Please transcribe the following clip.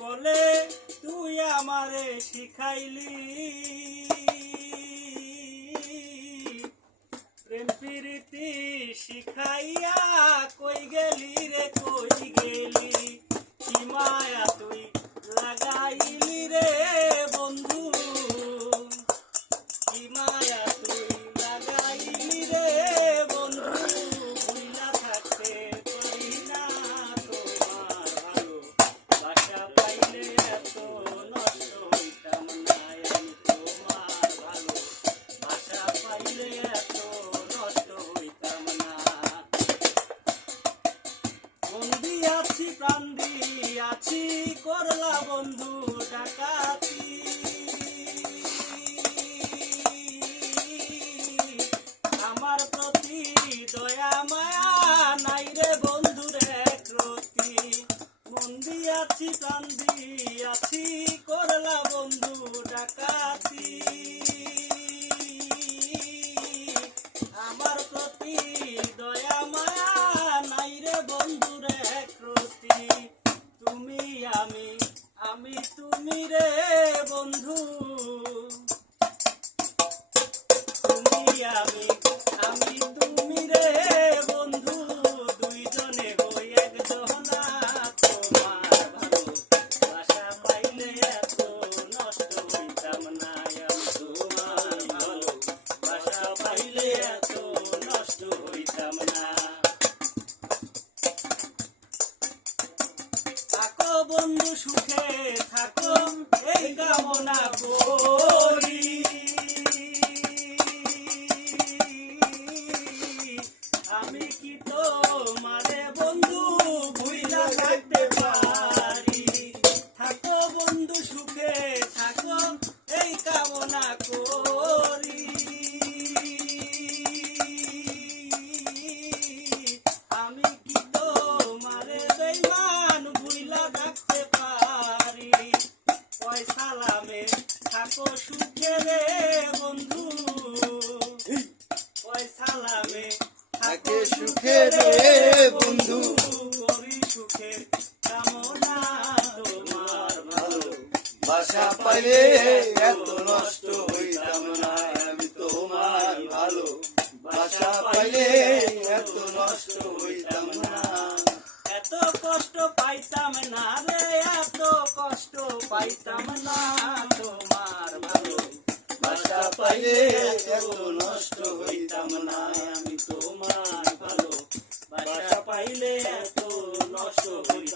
বলে তুই আমারে শিখাইলি প্রেম প্রীতি শিখাইয়া কই গেলি রে কই গেলি কি মায়া তুই লাগাইলি রে বন্ধু কি মায়া তুই লাগাইলি রে বন্ধু ভুইলা থাকতে পারি না তোমার ভালো বাসা পাইলে এত নষ্ট হইতাম না আমি তোমার ভালো বাসা পাইলে এত নষ্ট হইতাম না বন্দি আছি প্রাণ দিয়াছি করলা বন্ধু ডাকাতি আমার প্রতি দয়া মায়া নাই রে বন্ধুরে প্রতি বন্দি আছি প্রাণ দিয়াছি করলা বন্ধু ডাকাতি আমার প্রতি দয়া মায়া নাই রে বন্ধুরে প্রতি তুমি আমি তুমি রে বন্ধু তুমি আমি তুমি রে বন্ধু দুইজনে হই একজনা তোমার ভালো বাসা পাইলে এত নষ্ট হইতাম না আমি তোমার ভালো বাসা পাইলে এত নষ্ট হইতাম না থাকো বন্ধু সুখে থাকো এই কামনা করি আমি কি তোমারে বন্ধু ভুইলা থাকতে পারি থাকো বন্ধু সুখে থাকো এই কামনা করি আমি কি তোমারে বেঈমান ভুইলা থাকতে পারি ওই সালামে থাকো সুখে রে বন্ধু ওই সালামে থাকে সুখে রে বন্ধু করি সুখের কামনা তোমার ভালো বাসা পাইলে এত নষ্ট হইতাম না আমি তোমার ভালো বাসা পাইলে এত নষ্ট হইতাম না এত কষ্ট পাইতাম না রে এত কষ্ট পাইতাম না তোমার ভালো বাসা পাইলে এত নষ্ট হইতাম না আমি তোমার ভালো বাসা পাইলে এত নষ্ট হইতাম